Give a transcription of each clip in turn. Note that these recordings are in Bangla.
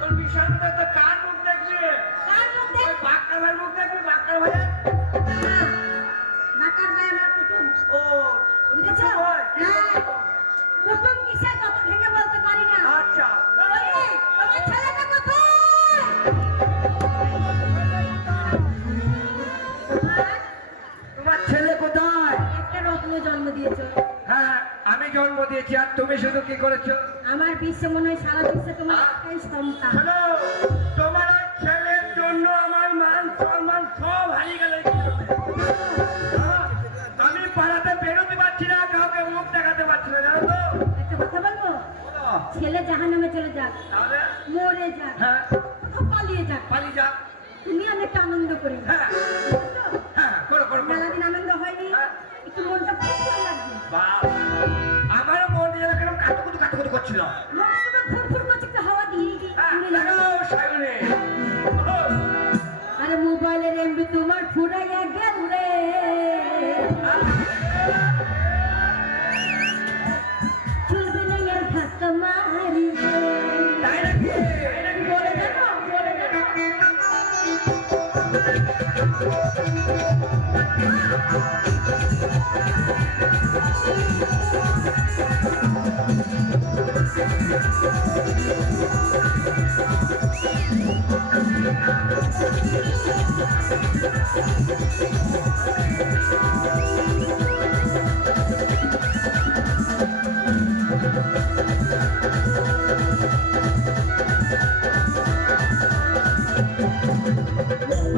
তোর বিশালটা তো কার মুখ দেখবি? ওই বাক্কার ভাইয়ের মুখ দেখবি, বাক্কার ভাইয়ের। বাক্কার ভাই আমার কুটুম। ও বুঝেছো? কুটুম কিসে কত ভেঙে বলতে পারি না। আচ্ছা তোমার ছেলেটা কোথায়? তোমার ছেলে কোথায়? একটা রত্ন জন্ম দিয়েছো। হ্যাঁ আমি জন্ম দিয়েছি, আর তুমি শুধু কি করেছো? আমার বিশ্বে মনে হয় সারা বিশ্বে তোমার একটাই সন্তান। শোনো, তোমার ওই ছেলের জন্য আমার মান সম্মান সব হারিয়ে গেল। আমি পাড়াতে বেরোতে পারছি না, কাউকে মুখ দেখাতে পারছি না, জানো তো? একটা কথা বলবো, বলো। ছেলে জাহান্নামে চলে যাক, তাহলে মরে যাক, হ্যাঁ কোথাও পালিয়ে যাক, পালিয়ে যাক। তুমি অনেকটা আনন্দ করে হ্যাঁ হ্যাঁ করো করো করো। মেলাদিন আনন্দ হয়নি, হ্যাঁ। একটু মনটা ফুরফুর লাগছে। বাবা, আমারও মন যেন কেন কাতুকুতু করছিল। মনটা ফুরফুর করছে, একটু হাওয়া দিয়ে দিই। লাগাও সামনে। আরে মোবাইলের এমবি তোমার ফুরাইয়া গেল রে, চলবে না আর ধাক্কা মারি। তাই নাকি? বলে দেখো, বলে দেখো।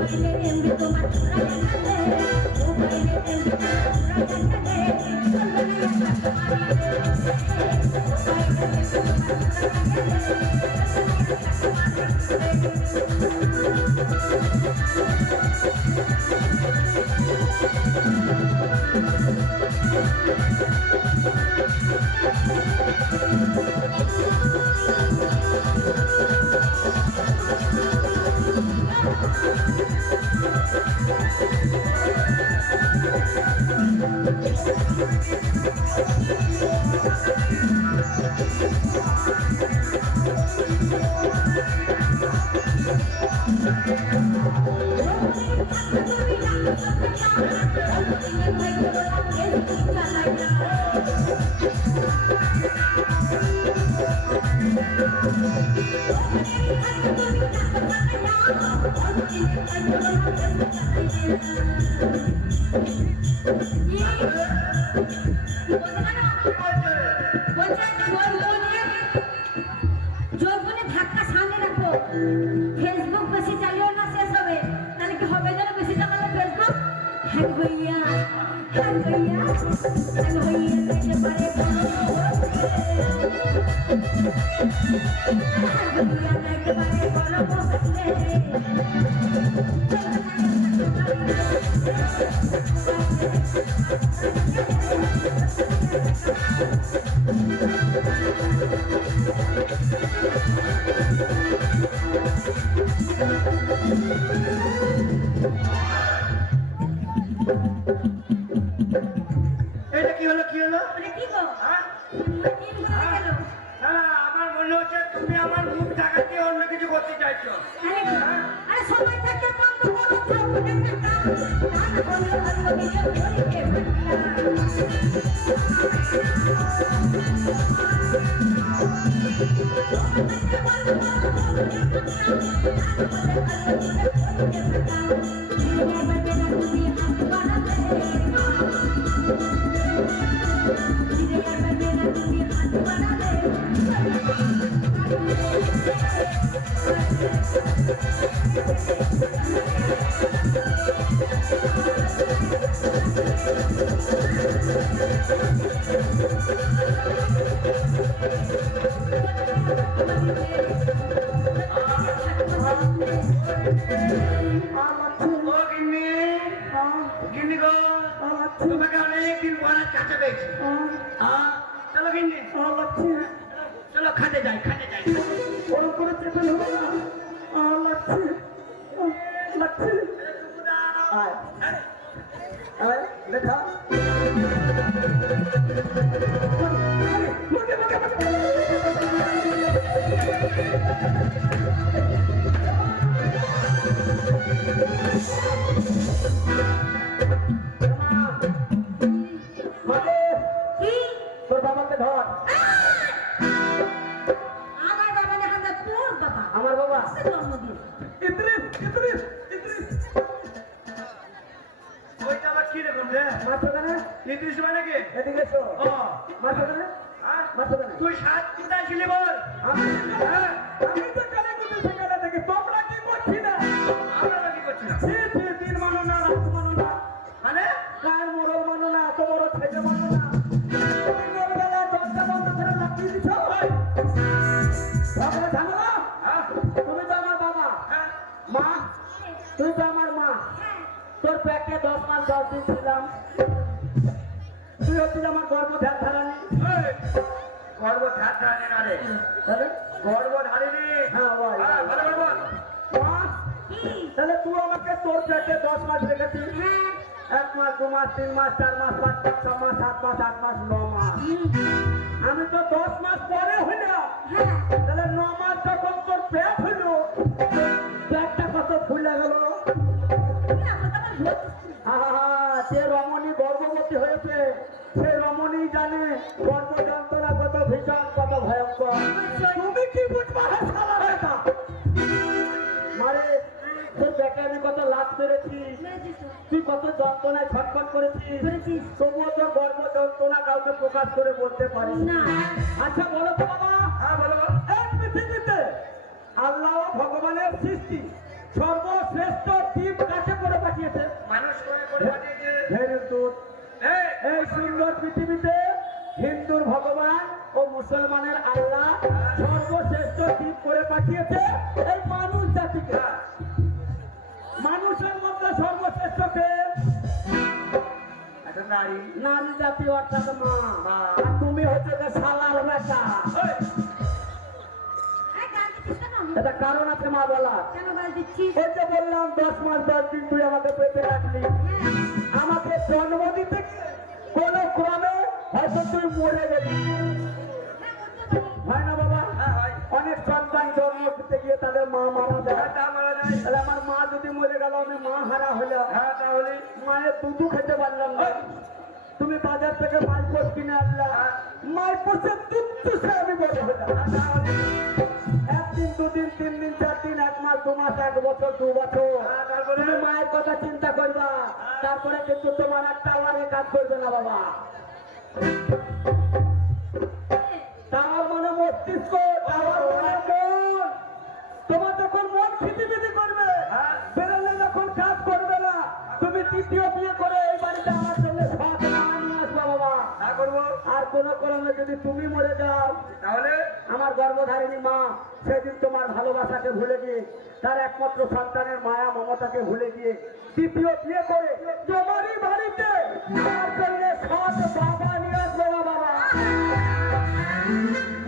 মোবাইলের এমবি তোমার ফুরাইয়া গেল রে, মোবাইলের এমবি তোমার ফুরাইয়া গেল রে, চলবে না আর ধাক্কা মারি রে। মোবাইলের এমবি তোমার ফুরাইয়া গেল রে, যৌবনে ধাক্কা সামনে রাখো। ফেসবুক বেশি চালিও না, শেষ হবে। তাহলে কি হবে যেন বেশি চালালে ফেসবুক হ্যাং হইয়া হ্যাং হইয়া হ্যাং হইয়া যেতে পারে একেবারে বড় বসলে এটা কি হলো, কি হলো? কি গো? হ্যাঁ? কি হয়ে গেল? না, আমার মনে হচ্ছে তুমি আমার মুখ ঢাকাতে অন্য কিছু করতে চাইছো। আরে সময় থাকতে বন্ধ করো, চৌপটে টাকা গান বলো বলো বিজয় করিতে তোমাকে অনেকদিন পরে কাছে পেয়েছি। চলো গিন্নি, চলো খাটে যাই, খাটে যাই। দেখা বাবা আমার বাবা জন্মদিন ইদ্রিস ইদ্রিস ইদ্রিস ওইটা আবার কি রে বন্ধে মারছো কেন ইদ্রিস মানে কি এদিকে এসো ও মারছো কেন হ্যাঁ? মারছো কেন তুই সাত কোথায় ছিলি বল আমি তো কানে কুটে সেখানে থেকে তোমরা কি করছি না আমরা কি করছিলাম দিন মানো না রাত মানো না মানে গায়ের মোড়ল মানো না এত বড় ছেলে মানো না দিনের বেলা দরজা বন্ধ করে লাগিয়ে দিছ ঝামেলা ঝামেলা হ্যাঁ? তুমি তো আমার বাবা হ্যাঁ? মা তুই তো আমার মা তোর পেটে 10 মাস 10 দিন ছিলাম তুই হচ্ছিস আমার গর্ব ধ্যান ধারানি এই, গর্ব ধার ধারে না রে তাহলে গর্ব ধারিনি হ্যাঁ ভাই হ্যাঁ, ভালো করে বল মা কি তাহলে তুই আমাকে তোর পেটে 10 মাস রেখেছিস হ্যাঁ 1 মাস 2 মাস 3 মাস 4 মাস 5 মাস 6 মাস 7 মাস 8 মাস 9 মাস আমি তো 10 মাস পরে হইলাম হ্যাঁ তাহলে 9 মাস যখন তোর পেট হইলো পেটটা কত ফুলে গেল তুমি আমার কথা বলছিস আহা যে রমণী গর্ভবতী হয়েছে সে রমণী জানে গর্ভ যন্ত্রণা কত ভীষণ কত ভয়ঙ্কর তুমি কি বুঝবা হে শালা বেটা মারে তোর পেটে আমি কত লাভ করেছি তুই কত যন্ত্রণায় ছটফট করেছিস করেছিস। তবুও তোর গর্ভ যন্ত্রণা কাউকে প্রকাশ করে বলতে পারিস না আচ্ছা বলো তো বাবা হ্যাঁ বলো বল এই পৃথিবীতে আল্লাহ ভগবানের সৃষ্টি সর্বশ্রেষ্ঠ জীব কাকে করে পাঠিয়েছে মানুষ করে পাঠিয়েছে ভেরি গুড এই, এই সুন্দর পৃথিবীতে হিন্দুর ভগবান ও মুসলমানের আল্লাহ সর্বশ্রেষ্ঠ জীব করে পাঠিয়েছে এই মানুষ জাতিকে মানুষের মধ্যে সর্বশ্রেষ্ঠ কে একটা নারী নারী জাতি অর্থাৎ মা আর তুমি হচ্ছে যে শালার বেটা এই, এই গান দিচ্ছিস কেন এটা কারণ আছে মা বলা কেন গাল দিচ্ছিস ওই যে বললাম 10 মাস 10 দিন তুই আমাকে পেটে রাখলি হ্যাঁ আমাকে জন্ম দিতে গিয়ে কোনো ক্রমে হয়তো তুই মরে গেলি হ্যাঁ বলতে পারি হয় না বাবা হ্যাঁ ভাই অনেক সন্তান জন্ম দিতে গিয়ে তাদের মা মারা যায় হ্যাঁ, তা মারা যায় তাহলে আমার মা যদি মরে গেল আমি মা হারা হলাম হ্যাঁ তাহলে মায়ের দুধু খেতে পারলাম না তুমি বাজার থেকে মাইপোস কিনে আনলা মাইপোসের দুধ চুষে আমি বড় হলাম তাহলে একদিন দুদিন 3 দিন 4 দিন 1 মাস 2 মাস 1 বছর 2 বছর হ্যাঁ, তারপরে? তুমি মায়ের কথা চিন্তা করবা তারপরে কিন্তু তোমার আর টাওয়ারে কাজ করবে না বাবা টাওয়ার মানে মস্তিষ্ক টাওয়ার মানে মন তোমার যখন মন খিটিমিটি করবে হ্যাঁ। বেরোলে যখন কাজ করবে না তুমি তৃতীয় বিয়ে করে এই বাড়িতে আমার জন্য সব না নিয়ে আসবা বাবা হ্যাঁ করবো আর কোনো কারণে যদি তুমি মরে যাও তাহলে আমার গর্ভধারিণী মা সেদিন তোমার ভালোবাসাকে ভুলে গিয়ে তার একমাত্র সন্তানের মায়া মমতাকে ভুলে গিয়ে তৃতীয় বিয়ে করে তোমারই বাড়িতে আমার জন্য সৎ বাবা নিয়ে আসবে না বাবা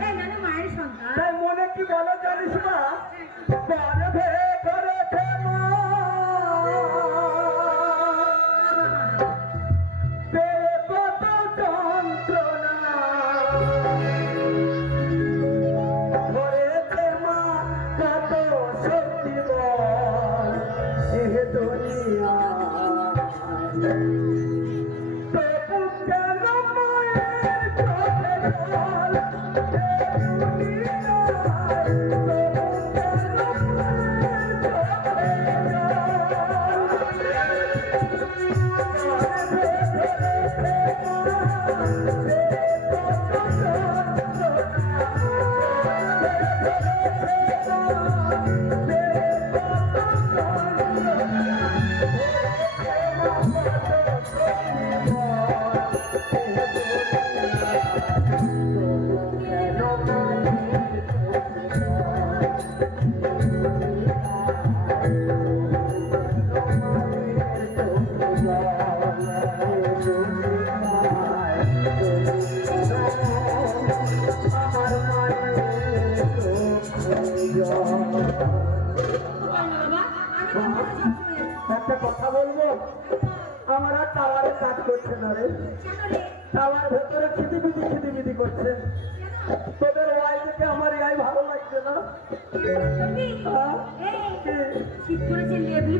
এই নালে মায়ের সন্তান তাই মনে কি বলে জানিস না গর্ভে করেছে মা পেয়ে কত যন্ত্রণা করেছে মা কত শক্তি বল এ দুনিয়া তবু কেন মায়ের চোখে জল এ দুনিয়ায় তবু কেন মায়ের চোখে বাবা আমি তো বলে সবসময় একটা কথা বলবো আমার আর টাওয়ারে কাজ করছে না রে কেন রে টাওয়ার ভেতরে খিদিবিদি করছে তোদের ওয়াই দেখে আমার ইয়াই ভালো লাগছে না করবি হ্যাঁ? এই কি? শীত করেছে লেবলি